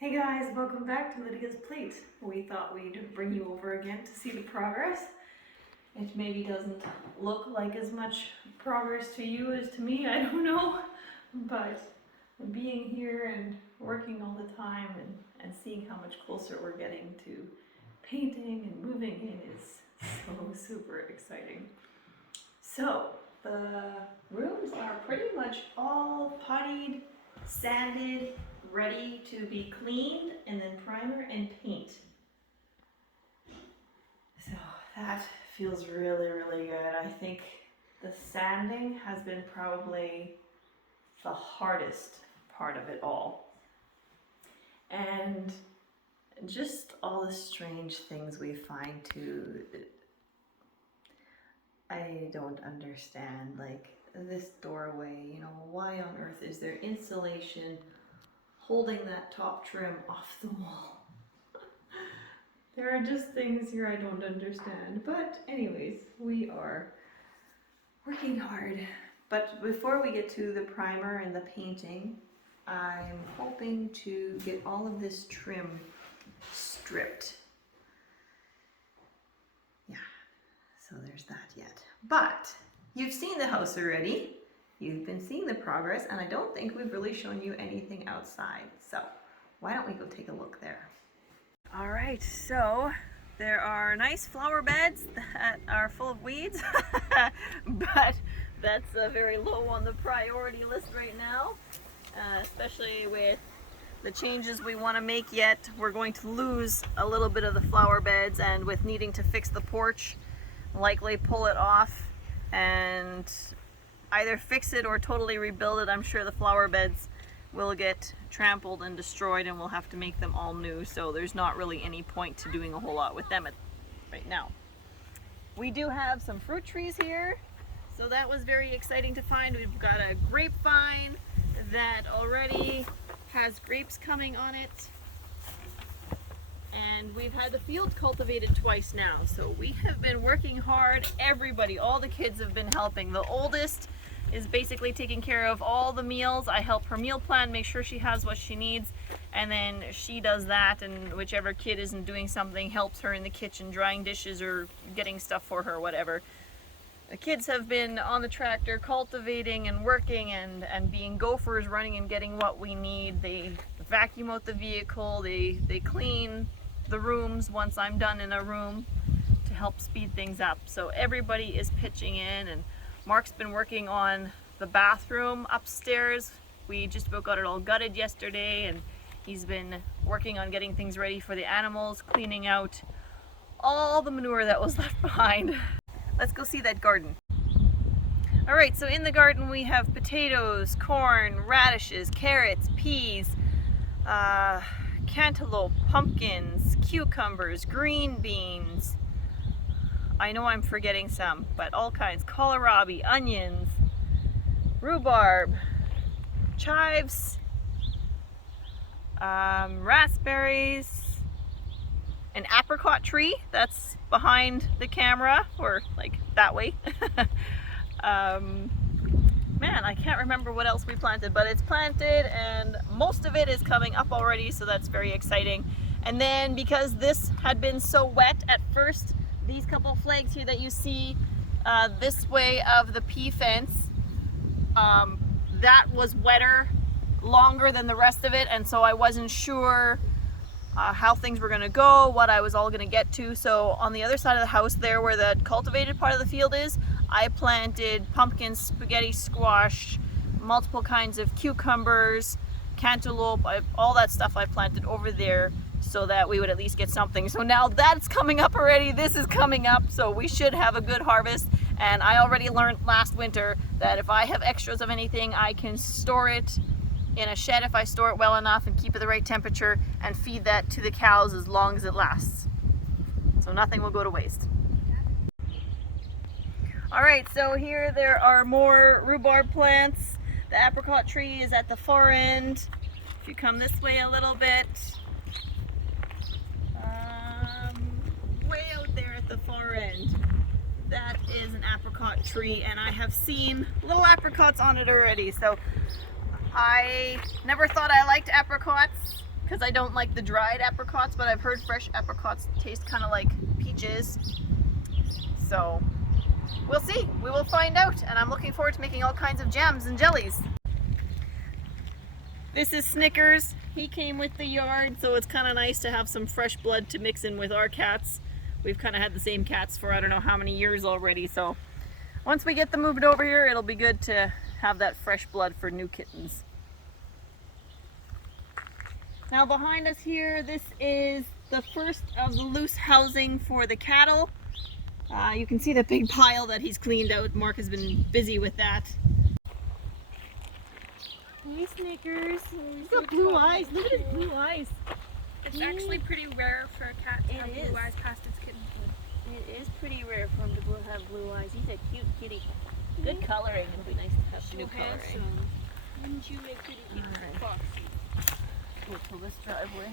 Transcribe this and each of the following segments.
Hey guys, welcome back to Lydia's Plate. We thought we'd bring you over again to see the progress. It maybe doesn't look like as much progress to you as to me, I don't know. But being here and working all the time and seeing how much closer we're getting to painting and moving in is so super exciting. So, the rooms are pretty much all puttied, sanded, ready to be cleaned, and then primer and paint. So that feels really, really good. I think the sanding has been probably the hardest part of it all. And just all the strange things we find too. I don't understand, like this doorway, why on earth is there insulation holding that top trim off the wall? There are just things here I don't understand, but anyways, we are working hard. But before we get to the primer and the painting, I'm hoping to get all of this trim stripped. Yeah, so there's that yet. But you've seen the house already. You've been seeing the progress, and I don't think we've really shown you anything outside. So why don't we go take a look there? All right, so there are nice flower beds that are full of weeds, but that's very low on the priority list right now, especially with the changes we want to make yet. We're going to lose a little bit of the flower beds, and with needing to fix the porch, likely pull it off and either fix it or totally rebuild it. I'm sure the flower beds will get trampled and destroyed and we'll have to make them all new, so there's not really any point to doing a whole lot with them right now. We do have some fruit trees here, so that was very exciting to find. We've got a grapevine that already has grapes coming on it, and we've had the field cultivated twice now, so we have been working hard. Everybody, all the kids have been helping. The oldest is basically taking care of all the meals. I help her meal plan, make sure she has what she needs, and then she does that, and whichever kid isn't doing something helps her in the kitchen, drying dishes or getting stuff for her, whatever. The kids have been on the tractor cultivating and working and being gophers, running and getting what we need. They vacuum out the vehicle, they clean the rooms once I'm done in a room to help speed things up. So everybody is pitching in, and Mark's been working on the bathroom upstairs. We just about got it all gutted yesterday, and he's been working on getting things ready for the animals, cleaning out all the manure that was left behind. Let's go see that garden. All right, so in the garden we have potatoes, corn, radishes, carrots, peas, cantaloupe, pumpkins, cucumbers, green beans. I know I'm forgetting some, but all kinds. Kohlrabi, onions, rhubarb, chives, raspberries, an apricot tree that's behind the camera, or like that way. Man, I can't remember what else we planted, but it's planted and most of it is coming up already, so that's very exciting. And then because this had been so wet at first, these couple flags here that you see this way of the pea fence, that was wetter longer than the rest of it, and so I wasn't sure how things were going to go, what I was all going to get to. So on the other side of the house there where the cultivated part of the field is, I planted pumpkins, spaghetti squash, multiple kinds of cucumbers, cantaloupe, all that stuff I planted over there so that we would at least get something. So now that's coming up already, this is coming up, so we should have a good harvest. And I already learned last winter that if I have extras of anything, I can store it in a shed if I store it well enough and keep it the right temperature and feed that to the cows as long as it lasts. So nothing will go to waste. All right, so here there are more rhubarb plants. The apricot tree is at the far end. If you come this way a little bit, way out there at the far end, that is an apricot tree, and I have seen little apricots on it already. So I never thought I liked apricots because I don't like the dried apricots, but I've heard fresh apricots taste kind of like peaches. So we'll see. We will find out, and I'm looking forward to making all kinds of jams and jellies. This is Snickers. He came with the yard, so it's kind of nice to have some fresh blood to mix in with our cats. We've kind of had the same cats for I don't know how many years already, so once we get them moved over here, it'll be good to have that fresh blood for new kittens. Now behind us here, this is the first of the loose housing for the cattle. You can see the big pile that he's cleaned out. Mark has been busy with that. Hey Snickers, he's got blue eyes. Look at his blue eyes. It's actually pretty rare for a cat to have blue eyes past its kittenhood. It is pretty rare for him to have blue eyes. He's a cute kitty. Good coloring. It'll be nice to have So new coloring. handsome. Wouldn't you make pretty cute foxy? We'll pull this driveway.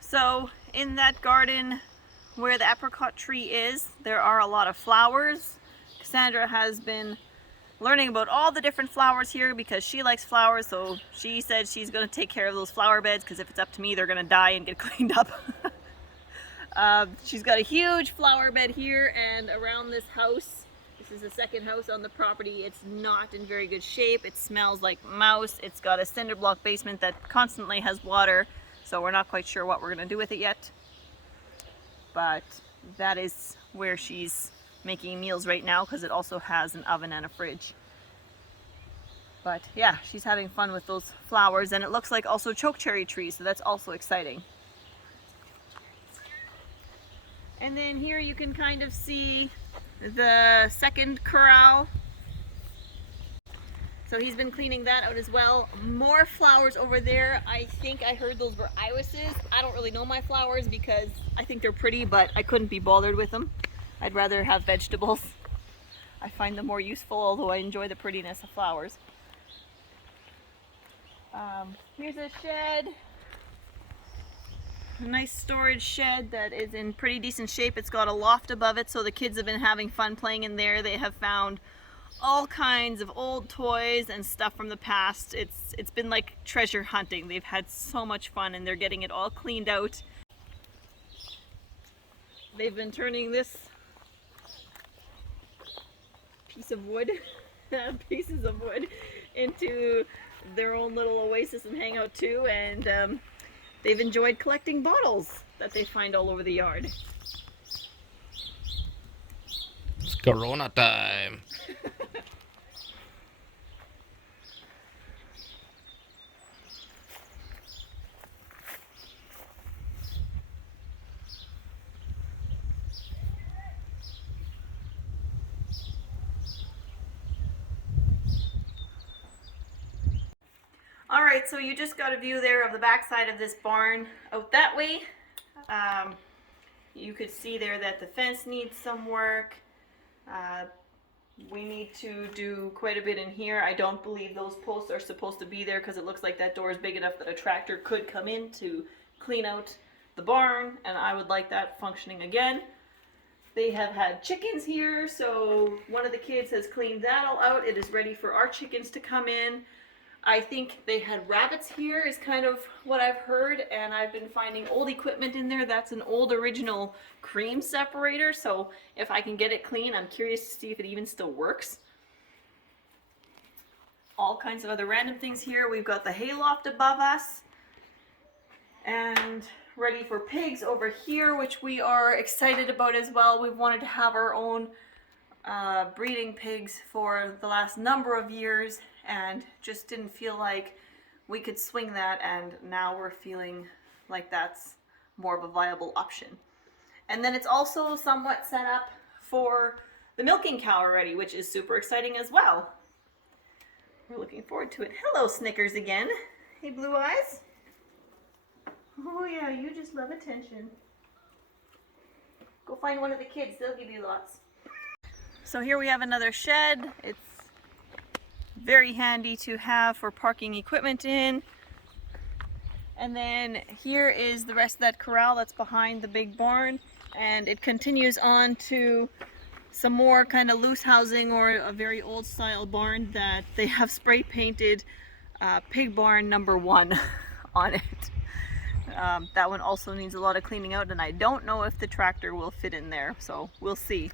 So in that garden where the apricot tree is, there are a lot of flowers. Cassandra has been learning about all the different flowers here because she likes flowers, so she said she's going to take care of those flower beds because if it's up to me, they're going to die and get cleaned up. She's got a huge flower bed here, and around this house, this is the second house on the property, it's not in very good shape. It smells like mouse. It's got a cinder block basement that constantly has water, so we're not quite sure what we're going to do with it yet. But that is where she's making meals right now because it also has an oven and a fridge. But yeah, she's having fun with those flowers, and it looks like also chokecherry trees, so that's also exciting. And then here you can kind of see the second corral. So he's been cleaning that out as well. More flowers over there. I think I heard those were irises. I don't really know my flowers because I think they're pretty, but I couldn't be bothered with them. I'd rather have vegetables. I find them more useful, although I enjoy the prettiness of flowers. Here's a shed. A nice storage shed that is in pretty decent shape. It's got a loft above it, so the kids have been having fun playing in there. They have found all kinds of old toys and stuff from the past. It's been like treasure hunting. They've had so much fun, and they're getting it all cleaned out. They've been turning this piece of wood, pieces of wood, into their own little oasis and hangout too, and they've enjoyed collecting bottles that they find all over the yard. It's Corona time. Alright, so you just got a view there of the backside of this barn out that way. You could see there that the fence needs some work. We need to do quite a bit in here. I don't believe those posts are supposed to be there because it looks like that door is big enough that a tractor could come in to clean out the barn, and I would like that functioning again. They have had chickens here, so one of the kids has cleaned that all out. It is ready for our chickens to come in. I think they had rabbits here is kind of what I've heard, and I've been finding old equipment in there. That's an old original cream separator, so if I can get it clean, I'm curious to see if it even still works. All kinds of other random things here. We've got the hayloft above us, and ready for pigs over here, which we are excited about as well. We've wanted to have our own breeding pigs for the last number of years, and just didn't feel like we could swing that, and now we're feeling like that's more of a viable option. And then it's also somewhat set up for the milking cow already, which is super exciting as well. We're looking forward to it. Hello, Snickers again. Hey, Blue Eyes. Oh yeah, you just love attention. Go find one of the kids, they'll give you lots. So here we have another shed. It's very handy to have for parking equipment in. And then here is the rest of that corral that's behind the big barn, and it continues on to some more kind of loose housing or a very old style barn that they have spray painted pig barn number 1 on it. That one also needs a lot of cleaning out, and I don't know if the tractor will fit in there, so we'll see.